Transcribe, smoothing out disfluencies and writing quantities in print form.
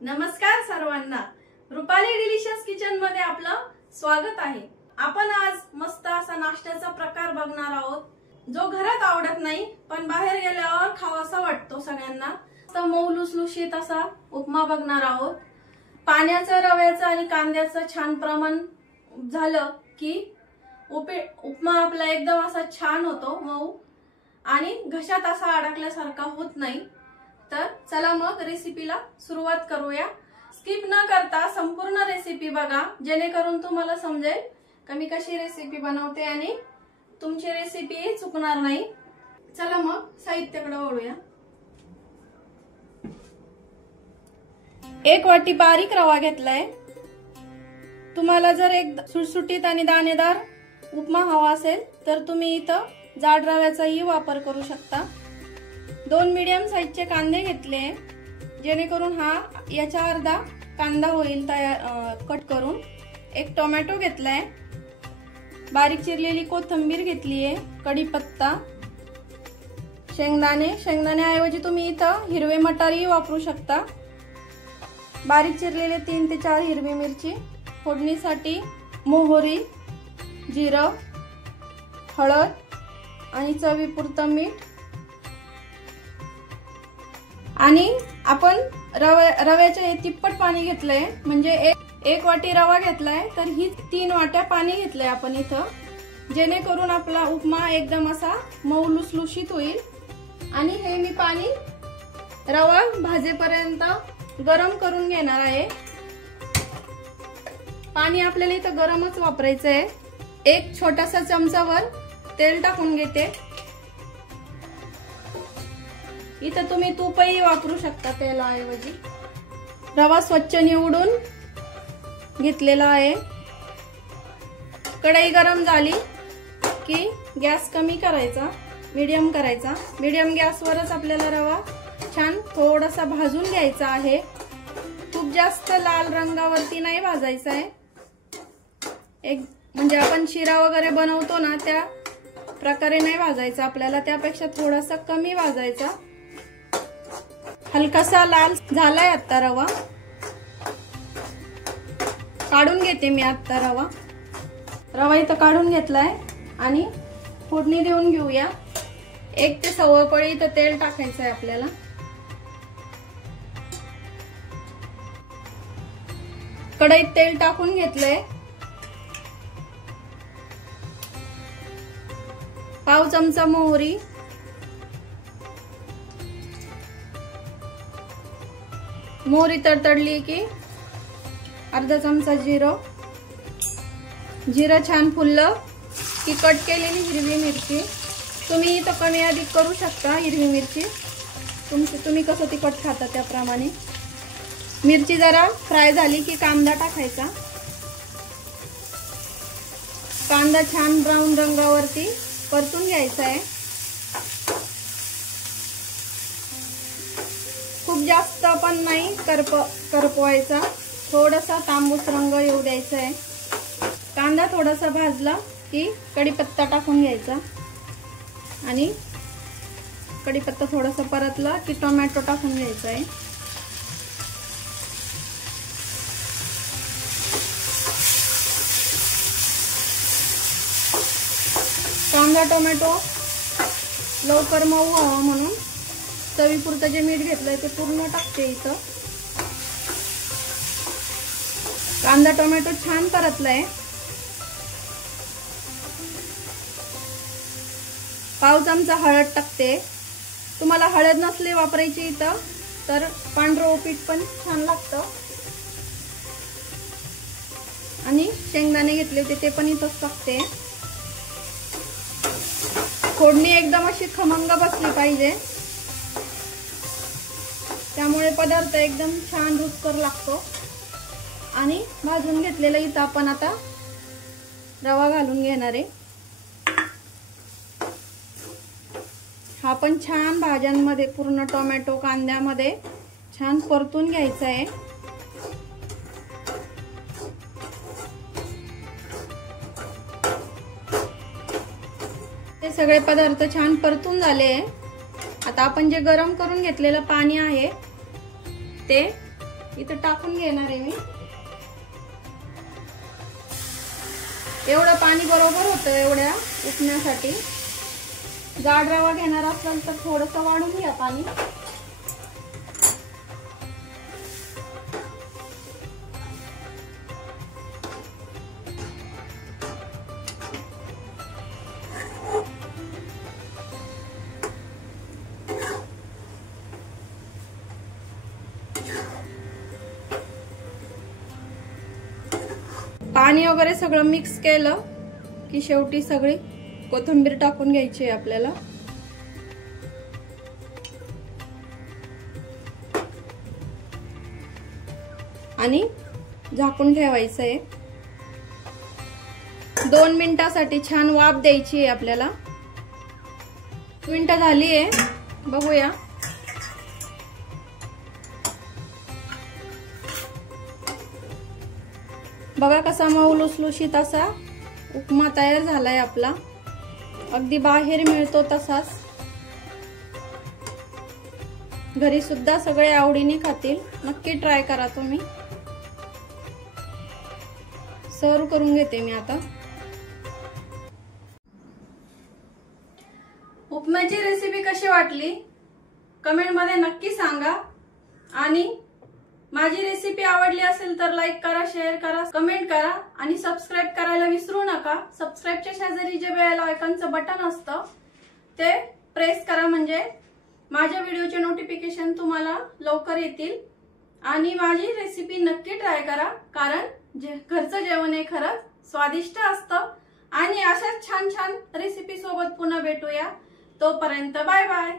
नमस्कार सर्वांना, Rupali delicious kitchen मध्ये आपलं स्वागत आहे। आपण आज मस्त असा नाश्त्याचा प्रकार बघणार आहोत, जो घरात आवडत नाही पण बाहेर गेल्यावर खावासा वाटतो सगळ्यांना। तर मऊ लुसलुशीत असा उपमा बघणार आहोत। पाण्याचं, रव्याचं आणि कांद्याचं छान प्रमाण झालं की उपमा आपला एकदम असा छान होतो, मऊ आणि घशात असा अडकल्यासारखा होत नाही। तर चला मग रेसिपीला सुरुवात करूया। स्किप न करता संपूर्ण रेसिपी बघा, जेणेकरून तुम्हाला समजेल की मी कशी रेसिपी बनवते आणि तुमची रेसिपी चुकणार नाही। चला मग साहित्याकडे वळूया। 1 वाटी बारीक रवा घेतलाय। तुम्हाला जर एक सुटसुटीत आणि दाणेदार उपमा हवा असेल तर तुम्ही इथं जाड रव्याचाही वापर करू शकता। 2 मीडियम साइजचे कांदे घेतले, जेणेकरून हा याच्या अर्धा कांदा होईल तयार कट करून। 1 टोमॅटो घेतलाय, बारीक चिरलेली कोथिंबीर घेतलीये, कढीपत्ता, शेंगदाणे ऐवजी तुम्ही इथं हिरवे मटारही वापरू शकता। बारीक चिरलेले 3 ते 4 हिरवी मिरची, फोडणीसाठी मोहरी, जिरं, हळद आणि चवीपुरतं मीठ। आणि आपण रव्याचे तिप्पट पाणी घेतलंय, म्हणजे एक वाटी रवा घेतलाय तर ही 3 वाट्या पाणी घेतलंय आपण इथं, जेणेकरून आपला उपमा एकदम असा मऊ लुसलुशीत होईल। आणि हे मी पाणी रवा भाजेपर्यंत गरम करून घेणार आहे। पाणी आपल्याला इथं गरमच वापरायचं आहे। 1 छोटासा चमचावर तेल टाकून घेते। इथं तुम्ही तूपही वापरू शकता तेलाऐवजी। रवा स्वच्छ निवडून घेतलेला आहे। कढई गरम झाली की गॅस कमी करायचा, मीडियम करायचा। मीडियम गॅसवरच आपल्याला रवा छान थोडासा भाजून घ्यायचा आहे। खूप जास्त लाल रंगावरती नाही भाजायचा आहे। एक म्हणजे आपण शिरा वगैरे बनवतो ना, त्या प्रकारे नाही भाजायचा आपल्याला, त्यापेक्षा थोडासा कमी भाजायचा। हलकासा लाल झालाय आता रवा, काढून घेते मी आता रवा इथं काढून घेतलाय आणि फोडणी देऊन घेऊया। 1 ते 1.25 पळी इथं तेल टाकायचं आहे आपल्याला। कढईत तेल टाकून घेतलंय। पाव चमचा मोहरी, मोहरी तडतडली की अर्धा चमचा जिरं छान फुललं की कट केलेली हिरवी मिरची, तुम्ही इथं कमी अधिक करू शकता हिरवी मिरची, तुम्ही कसं तिखट खाता त्याप्रमाणे। मिरची जरा फ्राय झाली की कांदा टाकायचा। कांदा छान ब्राऊन रंगावरती परतून घ्यायचा आहे। खूप जास्त पण नाही करपवायचा, थोडासा तांबूस रंग येऊ द्यायचा आहे। कांदा थोडासा भाजला की कढीपत्ता टाकून घ्यायचा आणि कढीपत्ता थोडासा परतला की टोमॅटो टाकून घ्यायचा आहे। कांदा टोमॅटो लवकर मऊ व्हावा म्हणून चवीपुरतं जे मीठ घेतलंय ते पूर्ण टाकते इथं। कांदा टोमॅटो छान परतलाय। पाव चमचा हळद टाकते। तुम्हाला हळद नसली वापरायची इथं तर पांढरं उपीट पण छान लागतं। आणि शेंगदाणे घेतले होते ते पण इथंच टाकते। फोडणी एकदम अशी खमंग बसली पाहिजे, त्यामुळे पदार्थ एकदम छान रुचकर लागतो। आणि भाजून घेतलेलं इथं आपण आता रवा घालून घेणार आहे। हा पण छान भाज्यांमध्ये पूर्ण टोमॅटो कांद्यामध्ये छान परतून घ्यायचा आहे। ते सगळे पदार्थ छान परतून झाले। आता आपण जे गरम करून घेतलेलं पाणी आहे ते इथं टाकून घेणार आहे मी. एवढं पाणी बरोबर होतं एवढ्या उपण्यासाठी. जाड रवा घेणार असेल तर थोडंसं वाढून घ्या पाणी. पाणी वगैरे सगळं मिक्स केलं की शेवटी सगळी कोथिंबीर टाकून घ्यायची आहे आपल्याला. आणि झाकून ठेवायचं आहे. 2 मिनिटासाठी छान वाफ द्यायची आहे आपल्याला. 2 मिनिटं झाली आहे, बघूया. बघा कसा मऊ लुसलुशीत असा उपमा तयार झालाय आपला. अगदी बाहेर मिळतो तसाच. घरी सुद्धा सगळे आवडीने खातील. नक्की ट्राय करा तुम्ही. सर्व करून घेते मी आता. उपम्याची रेसिपी कशी वाटली कमेंट मध्ये नक्की सांगा. आणि माझी रेसिपी आवडली असेल तर लाईक करा, शेअर करा, कमेंट करा आणि सबस्क्राईब करायला विसरू नका. सबस्क्राईबच्या शेजारी जे बेल आयकॉनचं बटन असतं ते प्रेस करा, म्हणजे माझ्या व्हिडिओचे नोटिफिकेशन तुम्हाला लवकर येतील. आणि माझी रेसिपी नक्की ट्राय करा, कारण घरचं जेवण हे खरंच स्वादिष्ट असतं. आणि अशाच छान छान रेसिपी सोबत पुन्हा भेटूया. तोपर्यंत बाय बाय.